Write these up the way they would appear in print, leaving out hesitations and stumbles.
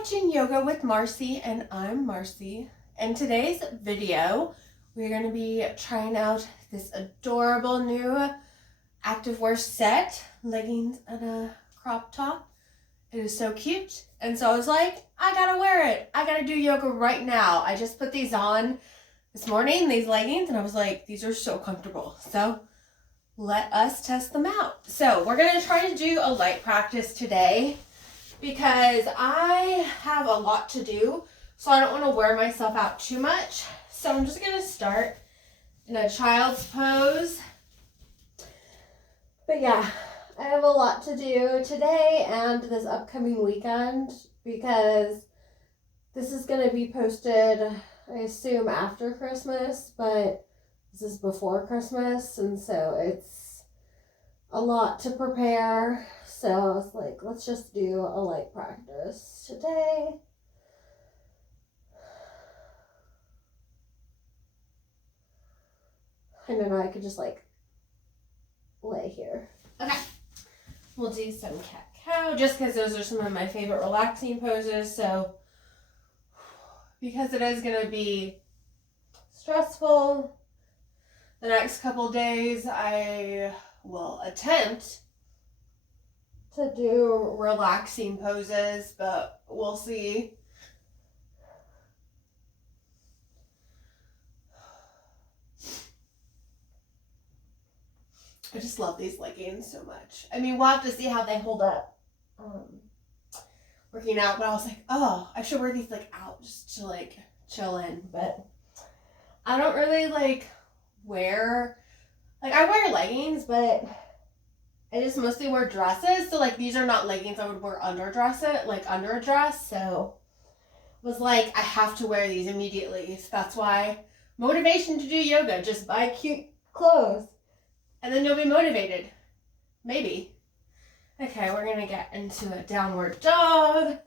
watching Yoga with Marcie, and I'm Marcie. In today's video, we're going to be trying out this adorable new activewear set, leggings and a crop top. It is so cute, and so I was like, I gotta wear it. I gotta do yoga right now. I just put these on this morning, these leggings, and I was like, these are so comfortable. So let us test them out. So we're going to try to do a light practice today, because I have a lot to do, so I don't want to wear myself out too much. So I'm just going to start in a child's pose. But yeah, I have a lot to do today and this upcoming weekend, because this is going to be posted, I assume, after Christmas, but this is before Christmas, and so it's a lot to prepare. So I was like, let's just do a light practice today. And then I could just like lay here. Okay. We'll do some cat-cow, just because those are some of my favorite relaxing poses. So because it is going to be stressful the next couple days, I will attempt to do relaxing poses, but we'll see. I just love these leggings so much. I mean, we'll have to see how they hold up working out, but I was like, oh, I should wear these like out just to like chill in. But I don't really like wear, like I wear leggings, but I just mostly wear dresses. So like these are not leggings I would wear under a dress. So I was like, I have to wear these immediately. So that's why motivation to do yoga, just buy cute clothes and then you'll be motivated. Maybe. Okay, we're gonna get into a downward dog.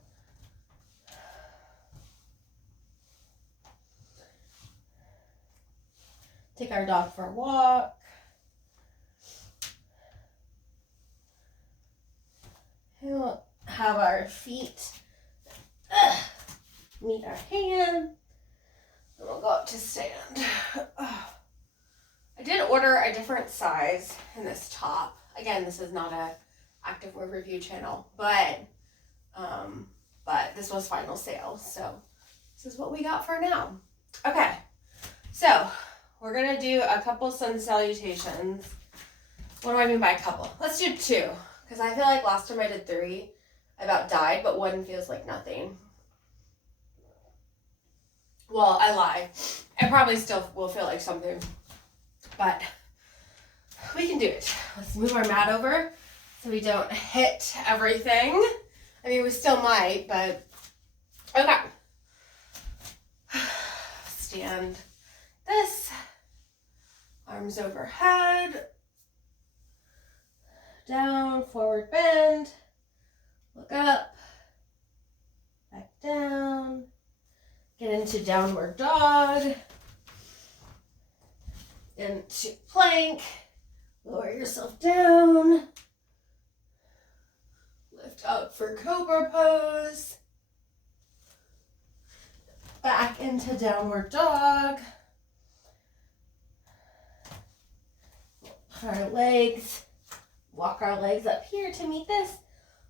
Take our dog for a walk. We'll have our feet meet our hand. And we'll go up to stand. I did order a different size in this top. Again, this is not a activewear review channel, but this was final sale, so this is what we got for now. Okay, so we're gonna do a couple sun salutations. What do I mean by a couple? Let's do two, because I feel like last time I did three, I about died, but one feels like nothing. Well, I lie. I probably still will feel like something, but we can do it. Let's move our mat over so we don't hit everything. I mean, we still might, but okay. Stand this. Arms overhead. Down, forward bend. Look up. Back down. Get into downward dog. Into plank. Lower yourself down. Lift up for cobra pose. Back into downward dog. Put our legs, walk our legs up here to meet this.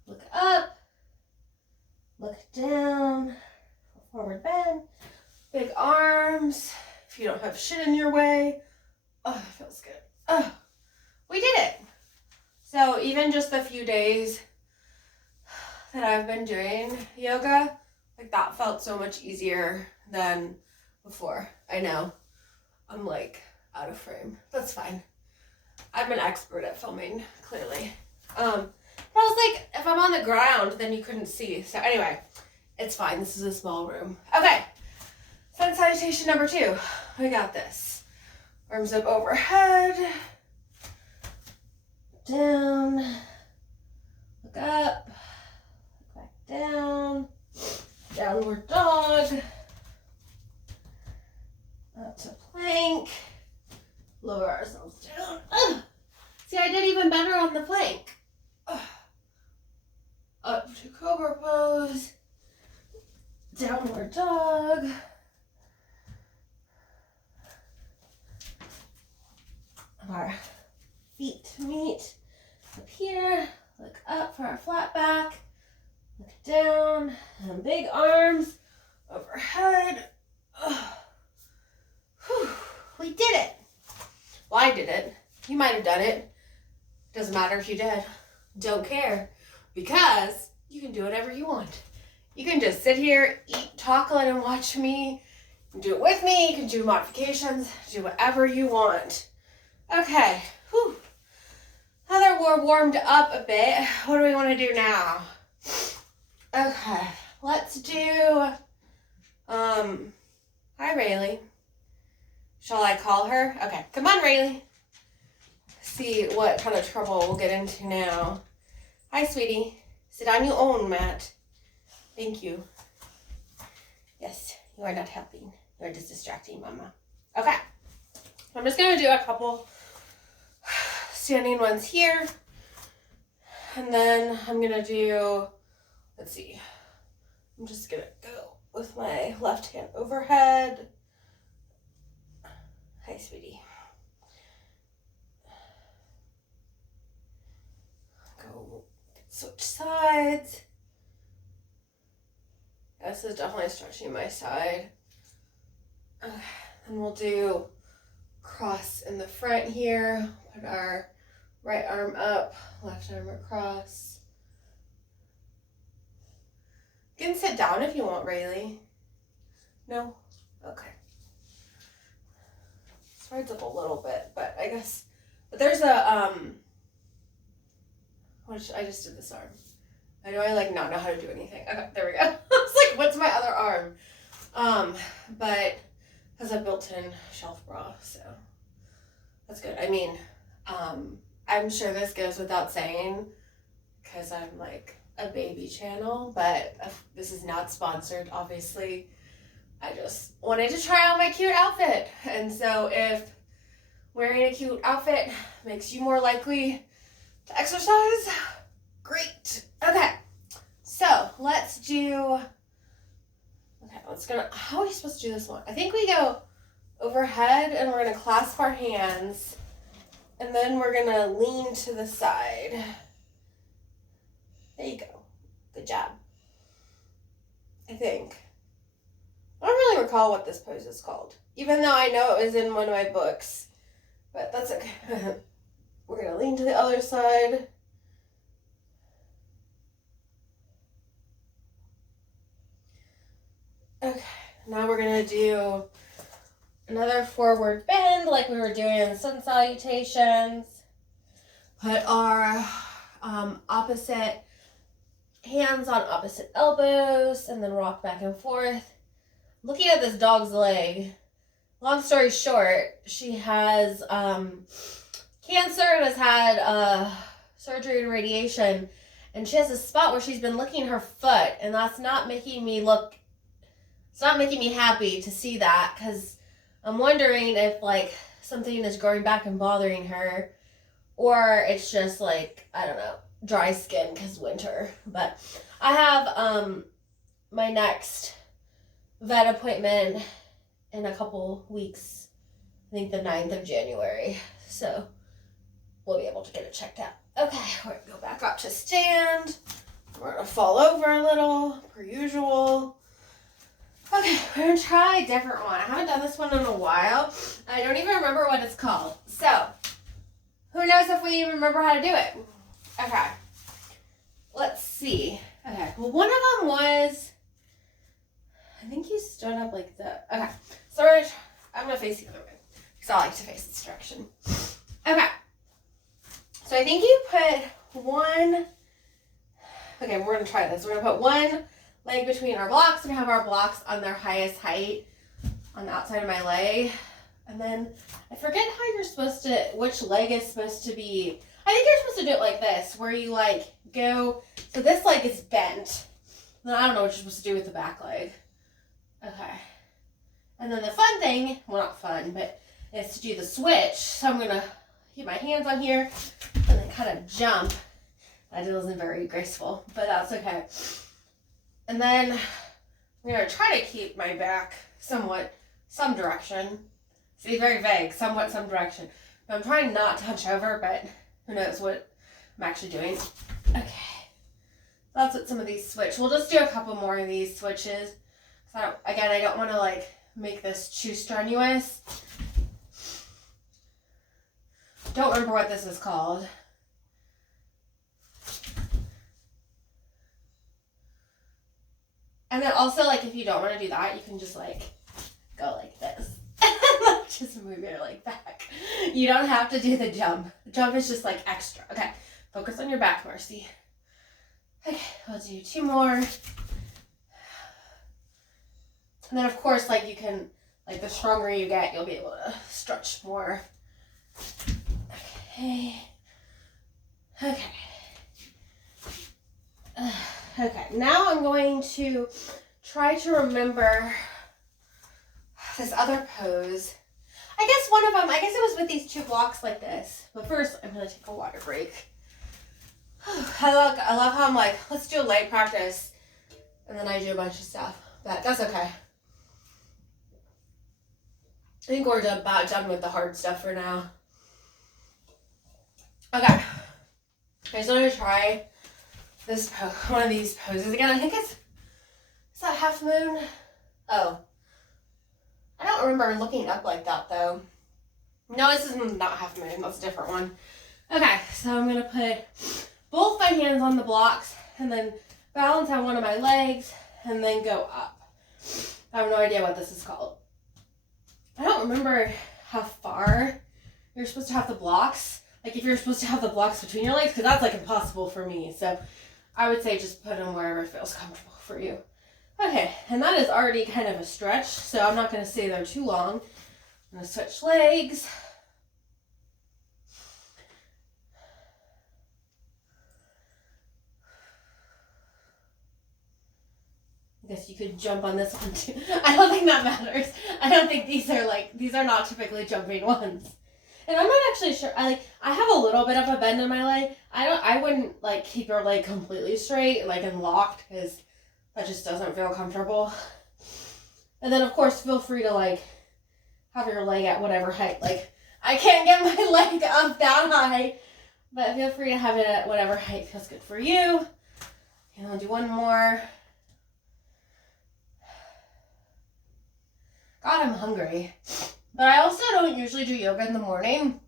Look up. Look down. Forward bend. Big arms. If you don't have shit in your way. Oh, that feels good. Oh, we did it. So even just the few days that I've been doing yoga, like that felt so much easier than before. I know I'm like out of frame. That's fine. I'm an expert at filming, clearly. But I was like, if I'm on the ground, then you couldn't see. So anyway, it's fine. This is a small room. Okay. Sun salutation number 2. We got this. Arms up overhead. Down. Look up. Look back down. Downward dog. Up to plank. Lower ourselves down. See, I did even better on the plank. Up to cobra pose. downward dog. Our feet meet up here. Look up for our flat back. Look down. And big arms overhead. We did it. Well, I did it. You might have done it. Doesn't matter if you did. Don't care. Because you can do whatever you want. You can just sit here, eat chocolate, and watch me. You can do it with me. You can do modifications. Do whatever you want. Okay. Whew. Now that we're warmed up a bit, what do we want to do now? Okay. Let's do, hi, Rayleigh. Shall I call her? Okay. Come on, Rayleigh. See what kind of trouble we'll get into now. Hi, sweetie. Sit on your own mat. Thank you. Yes, you are not helping. You are just distracting, Mama. Okay. I'm just going to do a couple standing ones here. And then I'm going to do, let's see. I'm just going to go with my left hand overhead. Hi, sweetie. Go switch sides. This is definitely stretching my side. And we'll do cross in the front here. Put our right arm up, left arm across. You can sit down if you want, Rayleigh. No? Okay. This rides up a little bit, but I guess, but there's a, I just did this arm. I know I like not know how to do anything. Okay, there we go. I was like, what's my other arm? But has a built-in shelf bra, so that's good. I mean, I'm sure this goes without saying because I'm like a baby channel, but this is not sponsored, obviously. I just wanted to try on my cute outfit. And so if wearing a cute outfit makes you more likely to exercise, great. Okay, so let's do, how are we supposed to do this one? I think we go overhead and we're gonna clasp our hands and then we're gonna lean to the side. There you go, good job. I think. I don't really recall what this pose is called, even though I know it was in one of my books, but that's okay. We're gonna lean to the other side. Okay, now we're gonna do another forward bend like we were doing in sun salutations. Put our opposite hands on opposite elbows and then rock back and forth. Looking at this dog's leg, long story short, she has cancer and has had surgery and radiation, and she has a spot where she's been licking her foot, and that's not making me look, it's not making me happy to see that, because I'm wondering if like something is growing back and bothering her, or it's just like, I don't know, dry skin because winter. But I have my next vet appointment in a couple weeks, I think the 9th of January, so we'll be able to get it checked out. Okay, we're gonna go back up to stand. We're gonna fall over a little, per usual. Okay, we're gonna try a different one. I haven't done this one in a while. I don't even remember what it's called. So, who knows if we even remember how to do it? Okay, let's see. Okay, well, one of them was, I think you stood up like that. Okay, so I'm gonna face the other way because I like to face this direction. Okay, so I think you put one, okay, we're gonna try this. We're gonna put one leg between our blocks. We're gonna have our blocks on their highest height on the outside of my leg. And then I forget how you're supposed to, which leg is supposed to be, I think you're supposed to do it like this, where you like go, so this leg is bent. Then I don't know what you're supposed to do with the back leg. Okay. And then the fun thing, well not fun, but is to do the switch. So I'm gonna keep my hands on here and then kind of jump. That wasn't very graceful, but that's okay. And then I'm going to try to keep my back somewhat, some direction. See, very vague, somewhat, some direction. But I'm trying not to hunch over, but who knows what I'm actually doing. Okay. That's what some of these switch. We'll just do a couple more of these switches. I don't want to like make this too strenuous. Don't remember what this is called. And then also, like, if you don't want to do that, you can just like go like this. Just move your leg back. You don't have to do the jump. The jump is just like extra. Okay, focus on your back, Marcie. Okay, we'll do 2 more. And then of course, like you can, like the stronger you get, you'll be able to stretch more. Okay. Okay. Okay, now I'm going to try to remember this other pose. I guess it was with these 2 blocks like this. But first, I'm going to take a water break. I love how I'm like, let's do a light practice. And then I do a bunch of stuff. But that's okay. I think we're about done with the hard stuff for now. Okay. I just want to try this one of these poses again. I think is that half moon? Oh. I don't remember looking up like that though. No, this is not half moon. That's a different one. Okay, so I'm going to put both my hands on the blocks and then balance on one of my legs and then go up. I have no idea what this is called. I don't remember how far you're supposed to have the blocks. Like if you're supposed to have the blocks between your legs, because that's like impossible for me. So I would say just put them wherever feels comfortable for you. Okay, and that is already kind of a stretch, so I'm not going to stay there too long. I'm going to switch legs. I guess you could jump on this one too. I don't think that matters. I don't think these are not typically jumping ones. And I'm not actually sure. I have a little bit of a bend in my leg. I wouldn't like keep your leg completely straight, like and locked, because that just doesn't feel comfortable. And then of course feel free to like have your leg at whatever height. Like I can't get my leg up that high, but feel free to have it at whatever height feels good for you. And I'll do one more. God, I'm hungry. But I also don't usually do yoga in the morning.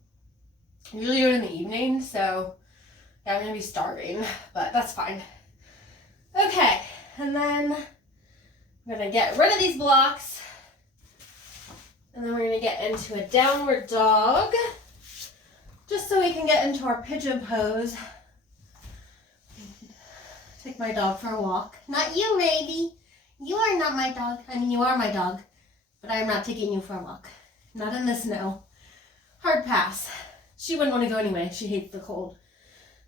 I usually do it in the evening, so yeah, I'm going to be starving, but that's fine. Okay, and then I'm going to get rid of these blocks, and then we're going to get into a downward dog, just so we can get into our pigeon pose. Take my dog for a walk. Not you, Raby. You are not my dog. I mean, you are my dog, but I am not taking you for a walk. Not in the snow. Hard pass. She wouldn't want to go anyway. She hates the cold.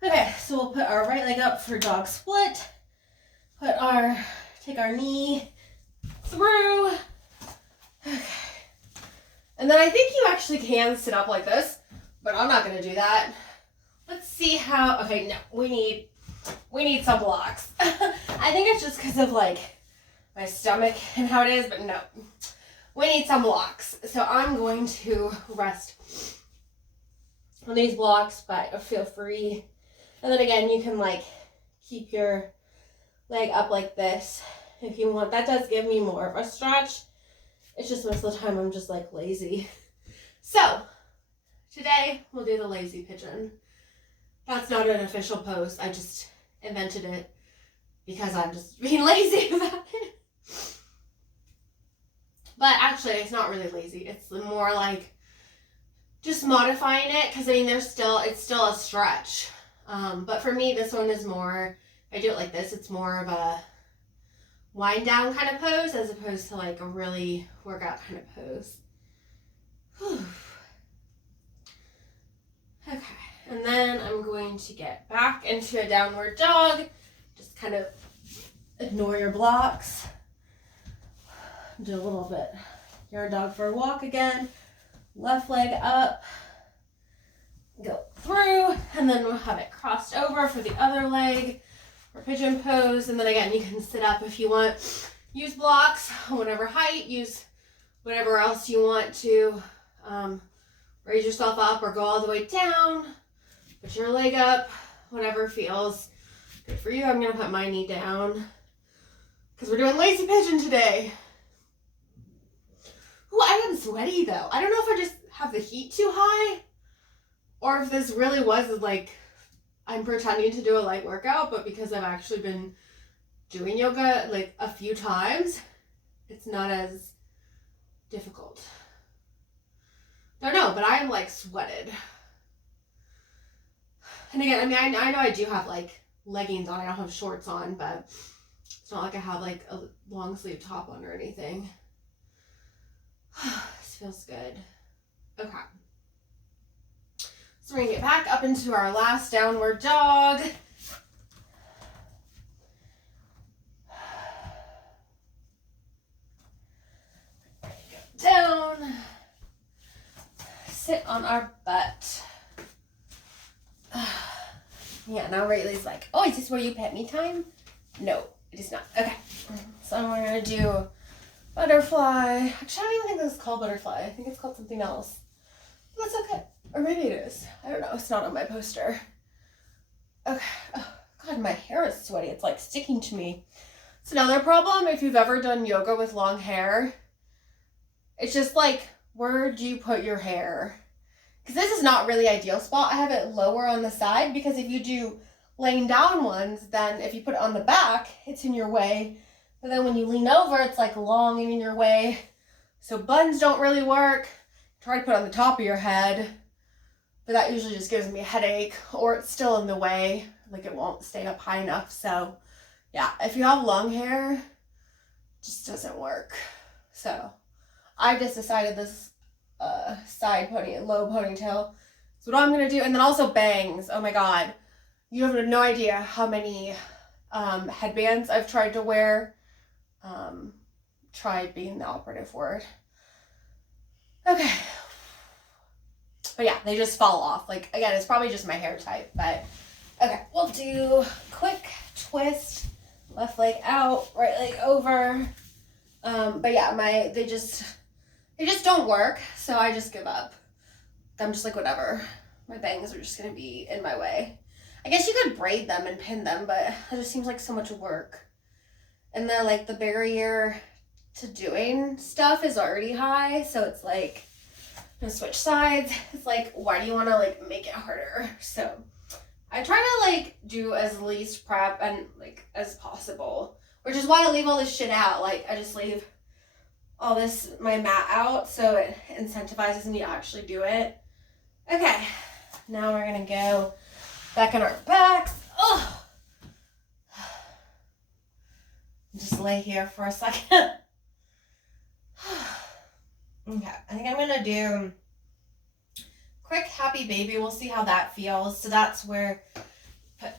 Okay, so we'll put our right leg up for dog split. Take our knee through. Okay. And then I think you actually can sit up like this, but I'm not going to do that. Let's see how, okay, no, we need some blocks. I think it's just because of like my stomach and how it is, but no. We need some blocks. So I'm going to rest on these blocks, but feel free. And then again, you can like keep your leg up like this if you want. That does give me more of a stretch. It's just most of the time I'm just like lazy. So today we'll do the lazy pigeon. That's not an official pose. I just invented it because I'm just being lazy about it. But actually, it's not really lazy. It's more like just modifying it because I mean, it's still a stretch. But for me, this one is more, if I do it like this, it's more of a wind down kind of pose as opposed to like a really workout kind of pose. Whew. Okay, and then I'm going to get back into a downward dog. Just kind of ignore your blocks. Do a little bit. Your dog for a walk again. Left leg up. Go through. And then we'll have it crossed over for the other leg. For pigeon pose. And then again, you can sit up if you want. use blocks, whatever height, use whatever else you want to raise yourself up or go all the way down. Put your leg up, whatever feels good for you. I'm going to put my knee down because we're doing lazy pigeon today. Ooh, I am sweaty though. I don't know if I just have the heat too high or if this really was like I'm pretending to do a light workout, but because I've actually been doing yoga like a few times, it's not as difficult. Don't know, but I am like sweated. And again, I mean, I know I do have like leggings on. I don't have shorts on, but it's not like I have like a long sleeve top on or anything. This feels good. Okay. So we're gonna get back up into our last downward dog. Down. Sit on our butt. Yeah, now Rayleigh's like, oh, is this where you pet me time? No, it is not. Okay. So we're gonna do butterfly. Actually, I don't even think this is called butterfly. I think it's called something else. But that's okay. Or maybe it is. I don't know. It's not on my poster. Okay. Oh, God, my hair is sweaty. It's like sticking to me. It's another problem if you've ever done yoga with long hair. It's just like, where do you put your hair? Because this is not really ideal spot. I have it lower on the side because if you do laying down ones, then if you put it on the back, it's in your way. But then when you lean over, it's like long and in your way. So buns don't really work. Try to put it on the top of your head, but that usually just gives me a headache or it's still in the way. Like it won't stay up high enough. So yeah, if you have long hair, it just doesn't work. So I just decided this low ponytail is what I'm gonna do. And then also bangs. Oh my God, you have no idea how many headbands I've tried to wear. Tried being the operative word. Okay. But yeah, they just fall off. Like, again, it's probably just my hair type, but okay. We'll do quick twist, left leg out, right leg over. But yeah, they just don't work, so I just give up. I'm just like, whatever. My bangs are just gonna be in my way. I guess you could braid them and pin them, but it just seems like so much work. And then like the barrier to doing stuff is already high, so it's like, I'm gonna switch sides. It's like, why do you want to like make it harder? So I try to like do as least prep and like as possible, which is why I leave all this shit out. Like I just leave all this, my mat out, so it incentivizes me to actually do it. Okay, now we're gonna go back on our backs. Oh, just lay here for a second. Okay, I think I'm gonna do quick happy baby. We'll see how that feels. So that's where put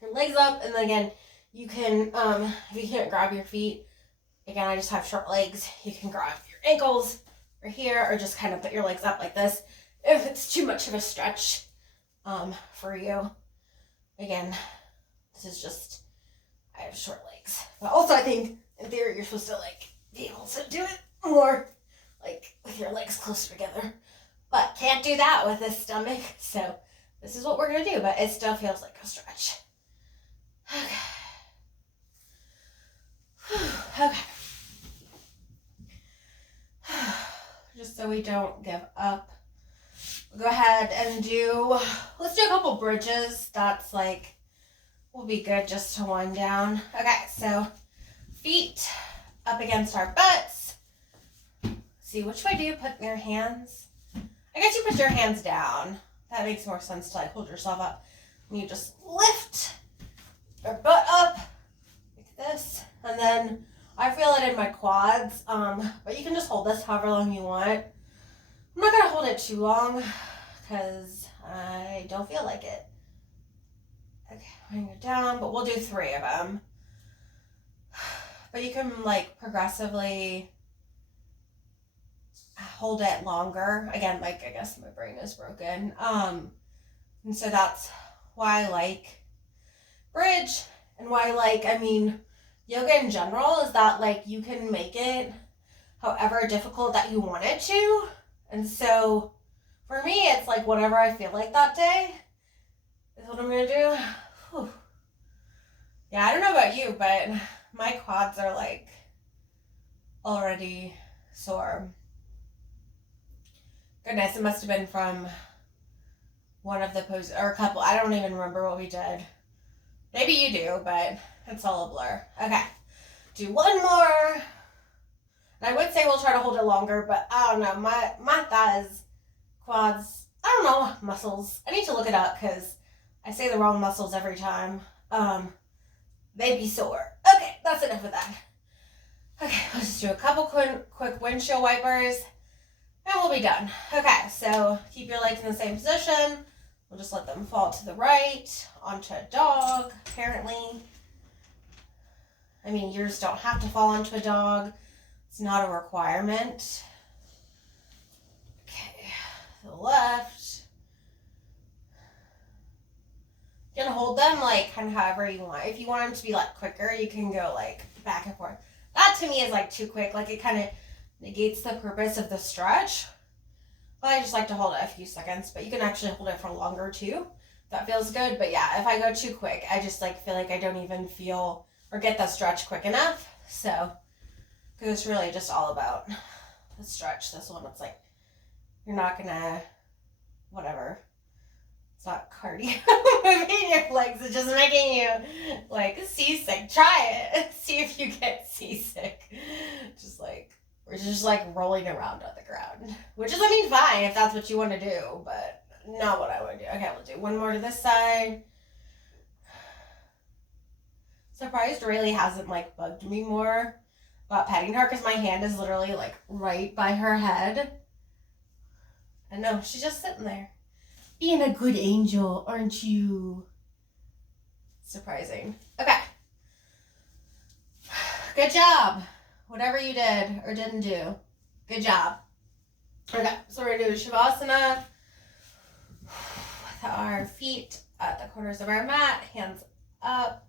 your legs up, and then again, you can if you can't grab your feet, again, I just have short legs. You can grab your ankles right here, or just kind of put your legs up like this if it's too much of a stretch for you. Again, this is just, I have short legs. But also I think in theory you're supposed to like be able to do it more like with your legs closer together. But can't do that with this stomach. So this is what we're going to do, but it still feels like a stretch. Okay. Okay. Just so we don't give up. We'll go ahead and let's do a couple bridges. That's like, will be good just to wind down. Okay, so feet up against our butts. See, which way do you put your hands? I guess you put your hands down. That makes more sense to like hold yourself up. And you just lift your butt up like this. And then I feel it in my quads. But you can just hold this however long you want. I'm not going to hold it too long because I don't feel like it. Okay, bring it down, but we'll do 3 of them. But you can like progressively hold it longer. Again, like I guess my brain is broken. And so that's why I like bridge and why I like, I mean, yoga in general is that like you can make it however difficult that you want it to. And so for me, it's like whatever I feel like that day is what I'm going to do. Whew. Yeah, I don't know about you, but my quads are like already sore. Goodness, it must have been from one of the poses, or a couple. I don't even remember what we did. Maybe you do, but it's all a blur. Okay, do one more. And I would say we'll try to hold it longer, but I don't know. My thighs, quads, I don't know, muscles. I need to look it up because I say the wrong muscles every time. They be sore. Okay, that's enough of that. Okay, let's just do a couple quick windshield wipers, and we'll be done. Okay, so keep your legs in the same position. We'll just let them fall to the right, onto a dog, apparently. I mean, yours don't have to fall onto a dog. It's not a requirement. Okay, the left. You're gonna hold them like kind of however you want. If you want them to be like quicker, you can go like back and forth. That to me is like too quick. Like it kind of negates the purpose of the stretch. But I just like to hold it a few seconds. But you can actually hold it for longer too. That feels good. But yeah, if I go too quick, I just like feel like I don't even feel or get the stretch quick enough. So, because it's really just all about the stretch. This one, it's like you're not gonna, whatever. It's not cardio moving your legs. It's just making you like seasick. Try it. See if you get seasick. We're just like rolling around on the ground. Which is, I mean, fine if that's what you want to do, but not what I would do. Okay, we'll do one more to this side. Surprised Rayleigh hasn't like bugged me more about petting her because my hand is literally like right by her head. And no, she's just sitting there. Being a good angel, aren't you? Surprising. Okay. Good job. Whatever you did or didn't do. Good job. Okay, so we're going to do Shavasana with our feet at the corners of our mat, hands up.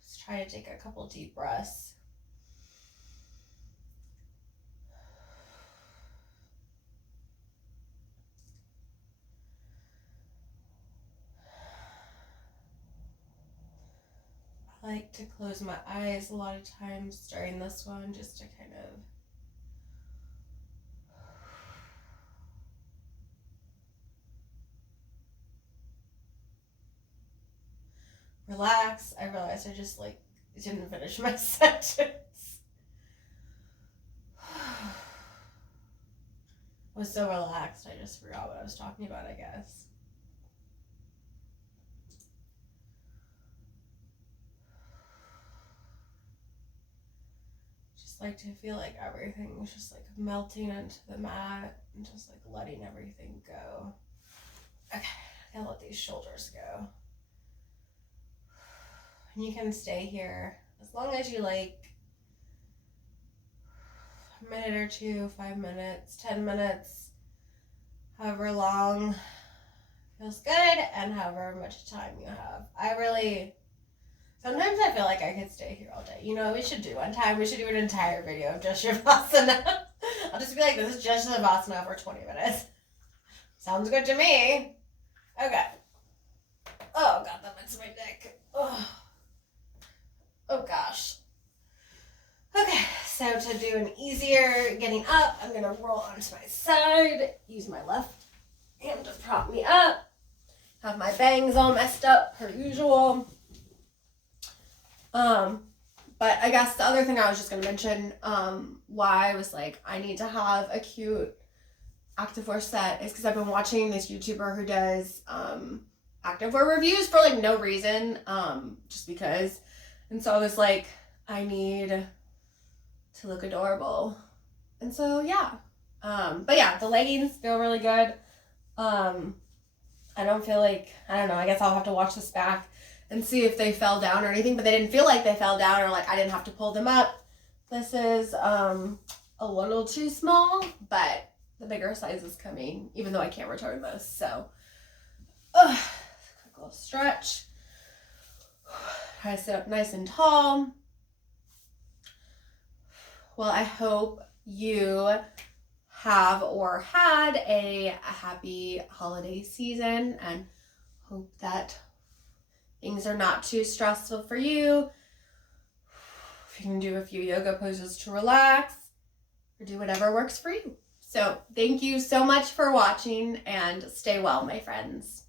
Let's try to take a couple deep breaths. I like to close my eyes a lot of times during this one just to kind of relax. I realized I just like didn't finish my sentence. I was so relaxed I just forgot what I was talking about, I guess. Like to feel like everything was just like melting into the mat and just like letting everything go. Okay, I gotta let these shoulders go. And you can stay here as long as you like. A minute or two, 5 minutes, 10 minutes, however long feels good and however much time you have. Sometimes I feel like I could stay here all day. You know, we should do one time. We should do an entire video of just Shavasana. I'll just be like, this is just Shavasana for 20 minutes. Sounds good to me. Okay. Oh, God, that makes my neck. Oh gosh. Okay, so to do an easier getting up, I'm going to roll onto my side. Use my left hand to prop me up. Have my bangs all messed up, per usual. But I guess the other thing I was just going to mention, why I was like, I need to have a cute activewear set is because I've been watching this YouTuber who does, activewear reviews for like no reason, just because. And so I was like, I need to look adorable. And so, yeah. But yeah, the leggings feel really good. I don't feel like, I don't know, I guess I'll have to watch this back and see if they fell down or anything, but they didn't feel like they fell down or like I didn't have to pull them up. This is a little too small, but the bigger size is coming, even though I can't return this. So, quick little stretch. Try to sit up nice and tall. Well, I hope you have or had a happy holiday season, and hope that things are not too stressful for you. If you can do a few yoga poses to relax, or do whatever works for you. So thank you so much for watching, and stay well, my friends.